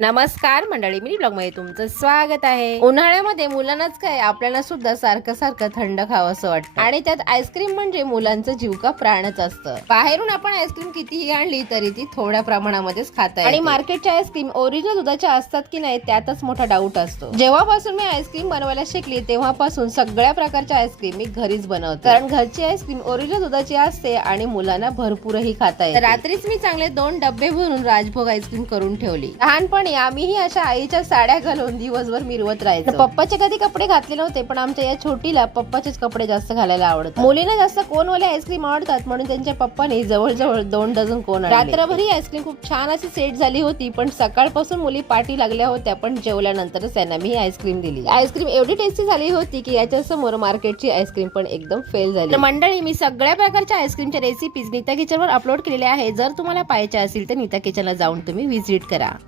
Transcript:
नमस्कार मंडळी, mini blog मध्ये तुमचं स्वागत आहे। उन्हाळ्यामध्ये मुलांनाच काय आपल्याला सुद्धा सारखं सारखं थंड खावंसं वाटतं आणि त्यात आईस्क्रीम म्हणजे मुलांचं जीव का प्राणच असतं। बाहेरून आपण आईस्क्रीम कितीही आणली तरी ती थोड्या प्रमाणामध्येच खाता येते आणि मार्केटच्या आईस्क्रीम ओरिजिनल दुधाच्या असतात की नाही त्यातच मोठा डाऊट असतो। जेव्हापासून मी आईस्क्रीम बनवायला शिकली तेव्हापासून सगळ्या प्रकारच्या आईस्क्रीम मी घरीच बनवते, कारण घरची आईस्क्रीम ओरिजिनल दुधाची असते आणि मुलांना भरपूरही खाता येते। रात्रीच मी चांगले 2 डब्बे भरून राजभोग आईस्क्रीम करून ठेवली। लहानपणी आम्हीही अशा आईच्या साड्या घालून दिवसभर मिरवत राहायचो। पप्पाचे कधी कपडे घातले नव्हते, पण आमच्या या छोटीला पप्पाचेच कपडे जास्त घालायला आवडतात। मुलींना जास्त कोनवाले आईस्क्रीम आवडतात, म्हणून त्यांच्या पप्पाने जवळजवळ 2 डझन कोन आणले। रात्रभर ही आईस्क्रीम खूप छान अशी सेट झाली होती, पण सकाळपासून मुली पाठी लागल्या होत्या, पण जेवल्यानंतरच त्यांना मी आईस्क्रीम दिली। आईस्क्रीम एवढी टेस्टी झाली होती की याच्या समोर मार्केटची आईस्क्रीम पण एकदम फेल झाली। तर मंडळी, मी सगळ्या प्रकारच्या आईस्क्रीमच्या रेसिपीज नीता किचनवर अपलोड केलेल्या आहे। जर तुम्हाला पाहायच्या असतील तर नीता किचनला जाऊन तुम्ही व्हिजिट करा।